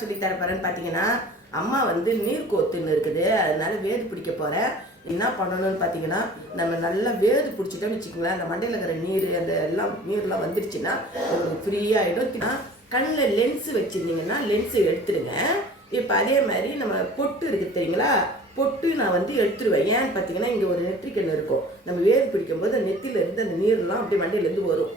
சொல்லி தரப்போறேன்னு பார்த்தீங்கன்னா, அம்மா வந்து நீர் கோத்துன்னு இருக்குது. அதனால வேது பிடிக்க போகிறேன். என்ன பண்ணணும்னு பார்த்தீங்கன்னா, நம்ம நல்லா வேது பிடிச்சிட்டோம்னு வச்சுக்கோங்களேன், அந்த மண்டையில் இருக்கிற நீர் அந்த எல்லாம் நீர்லாம் வந்துடுச்சுன்னா உங்களுக்கு ஃப்ரீயாகிடும். கண்ணில் லென்ஸு வச்சுருந்தீங்கன்னா லென்ஸு எடுத்துடுங்க. இப்போ அதே மாதிரி நம்ம பொட்டு இருக்குது தெரியுங்களா, பொட்டு நான் வந்து எடுத்துருவேன். ஏன்னு பார்த்தீங்கன்னா, இங்கே ஒரு நெற்றிக்கண் இருக்கும். நம்ம வேது பிடிக்கும்போது அந்த நெத்தியிலேருந்து அந்த நீர்லாம் அப்படியே மண்டையிலேருந்து வரும்.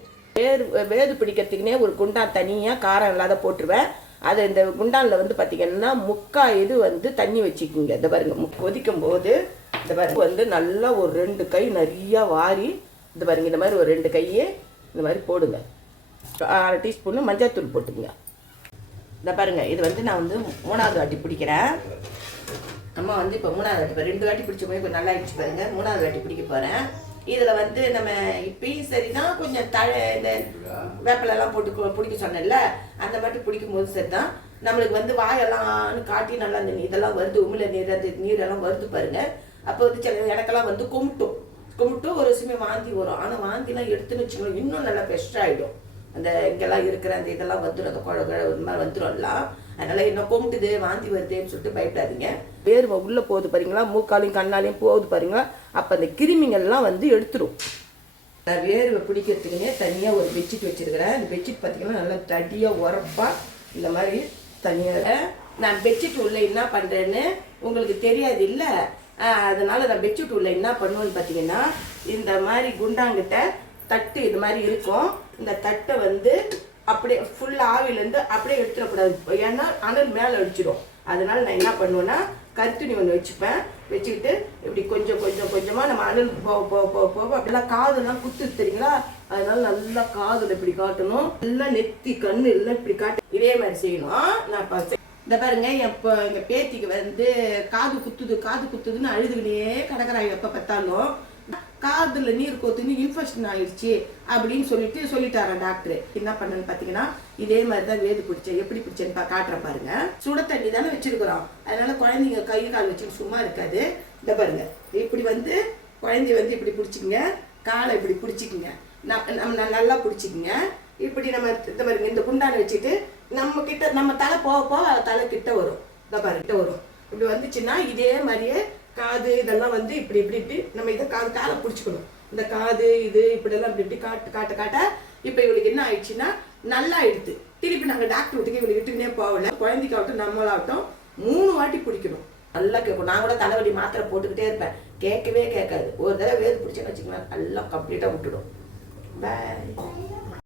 வேது பிடிக்கிறதுக்குனே ஒரு குண்டா தனியாக காரம் இல்லாத போட்டுருவேன். அது இந்த குண்டானில் வந்து பார்த்திங்கன்னா இது வந்து தண்ணி வச்சுக்கிங்க. இந்த பாருங்க, கொதிக்கும் போது இந்த பாருங்க வந்து நல்லா ஒரு 2 கை நிறையா வாரி இந்த பாருங்க, இந்த மாதிரி ஒரு 2 கையே இந்த மாதிரி போடுங்க. 1/2 டீஸ்பூன் மஞ்சள்தூள் போட்டுங்க. இந்த பாருங்க, இது வந்து நான் வந்து 3வது வாட்டி பிடிக்கிறேன். அம்மா வந்து இப்போ 3வது வாட்டி 2 வாட்டி பிடிச்ச போய் இப்போ நல்லா ஆயிடுச்சு பாருங்க. 3வது வாட்டி பிடிக்க போகிறேன். இதில் வந்து நம்ம இப்பயும் சரிதான், கொஞ்சம் இந்த வேப்பிலெல்லாம் போட்டு பிடிக்க சொன்னேன்ல, அந்த மாதிரி பிடிக்கும்போது சரி தான். நம்மளுக்கு வந்து வாயெல்லாம் காட்டி நல்லா அந்த இதெல்லாம் வருது, உமிழ நீர் அந்த நீரெல்லாம் வருது பாருங்க. அப்போ வந்து சில எனக்கெல்லாம் வந்து கும்பிட்டும் ஒரு விஷயமே வாந்தி வரும். ஆனால் வாந்திலாம் எடுத்துன்னு வச்சுக்கணும், இன்னும் நல்லா ஃப்ரெஷ்ஷாகிடும். அந்த இங்கெல்லாம் இருக்கிற அந்த இதெல்லாம் வந்துடும், அந்த குழந்தை ஒரு மாதிரி வந்துடும்லாம். அதனால் என்ன கும்பிட்டுது வாந்தி வருதுன்னு சொல்லிட்டு பயப்படாதீங்க. வேர்வை உள்ளே போகுது பாருங்களா, மூக்காலையும் கண்ணாலையும் போகுது பாருங்களா, அப்போ அந்த கிருமிகள்லாம் வந்து எடுத்துடும். நான் வேர்வை பிடிக்கிறதுக்குன்னே தனியாக ஒரு பெட்ஷீட் வச்சுருக்கிறேன். இந்த பெட்ஷீட் பார்த்திங்கன்னா நல்லா தடியாக உரப்பாக இந்த மாதிரி தனியாக. நான் பெட்ஷீட் உள்ள என்ன பண்ணுறேன்னு உங்களுக்கு தெரியாது இல்லை, அதனால் நான் பெட்ஷீட் உள்ள என்ன பண்ணுவேன்னு பார்த்தீங்கன்னா, இந்த மாதிரி குண்டாங்கிட்ட தட்டு இது மாதிரி இருக்கும். இந்த தட்டை வந்து அப்படியே ஃபுல் ஆவிலேருந்து அப்படியே எடுத்துடக்கூடாது, ஏன்னா அனல் மேலே அடிச்சிடும். அதனால நான் என்ன பண்ணுவேன்னா, கருத்துணி ஒன்று வச்சுப்பேன். வச்சுக்கிட்டு இப்படி கொஞ்சம் கொஞ்சம் கொஞ்சமாக நம்ம அனல் போக அப்படிலாம் காதெல்லாம் குத்து தெரியுங்களா, அதனால நல்லா காதில் இப்படி காட்டணும். நல்லா நெத்தி கண்ணு எல்லாம் இப்படி காட்டு, இதே மாதிரி செய்யணும். நான் இந்த பாருங்க, எங்கள் பேத்திக்கு வந்து காது குத்துதுன்னு அழுதுகிட்டே கிடக்குறாங்க. எப்போ பார்த்தாலும் காதுல நீர் கோத்துன்னு இன்ஃபெக்ஷன் ஆயிடுச்சு அப்படின்னு சொல்லிட்டாரா டாக்டர். என்ன பண்ணேன்னு பார்த்தீங்கன்னா, இதே மாதிரி தான் வேது பிடிச்சேன். எப்படி பிடிச்சேன்னு காட்டுற பாருங்க. சுட தண்ணி தானே வச்சிருக்கிறோம், அதனால குழந்தைங்க கை கால் வச்சுட்டு சும்மா இருக்காது. இந்த பாருங்க, இப்படி வந்து குழந்தைய வந்து இப்படி பிடிச்சிக்கங்க, காலை இப்படி பிடிச்சிக்குங்க, நம்ம நல்லா பிடிச்சிக்குங்க. இப்படி நம்ம இந்த பாருங்க, இந்த குண்டானை வச்சுட்டு நம்ம தலை போக தலை கிட்ட வரும். இந்த பாருங்க கிட்ட வரும். இப்படி வந்துச்சுன்னா இதே மாதிரியே காது இதெல்லாம் வந்து இப்படி நம்ம இதை காலை பிடிச்சிக்கணும். இந்த காது இது இப்படியெல்லாம் இப்படி காட்ட இப்போ இவளுக்கு என்ன ஆயிடுச்சுன்னா நல்லா ஆயிடுது. திருப்பி நாங்கள் டாக்டர் வீட்டுக்கு இவளுக்கு விட்டுக்கினே போகல. குழந்தைக்காகட்டும் நம்மளாகட்டும் 3 வாட்டி பிடிக்கணும். நல்லா கேட்கும். நான் கூட தலைவலி மாத்திரை போட்டுக்கிட்டே இருப்பேன், கேட்கவே கேட்காது. ஒரு தடவை வேது பிடிச்சேன்னு வச்சுக்கலாம், நல்லா கம்ப்ளீட்டாக விட்டுடும். பாய்.